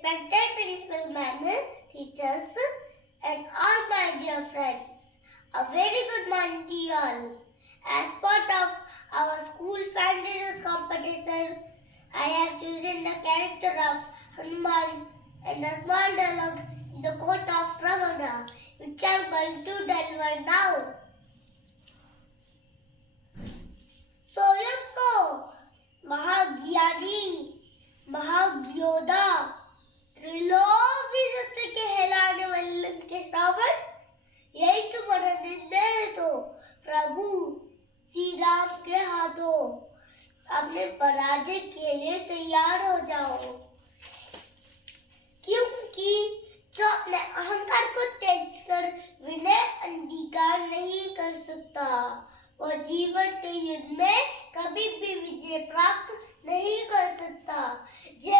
respected principal ma'am, teachers, and all my dear friends. A very good morning to you all. As part of our school fantasy competition, I have chosen the character of Hanuman and a small dialogue in the court of Ravana, which I am going to deliver now. स्वयं को महाज्ञानी महाज्ञोदा त्रिलोकी सत्य कहलाने वाले के श्रावण यही तुम्हारा निर्णय है तो प्रभु श्री राम के हाथों अपने पराजय के लिए तैयार हो जाओ, क्योंकि जो अपने अहंकार को त्याग कर विनय अंगीकार नहीं कर सकता वो जीवन के युद्ध में कभी भी विजय प्राप्त नहीं कर सकता। जय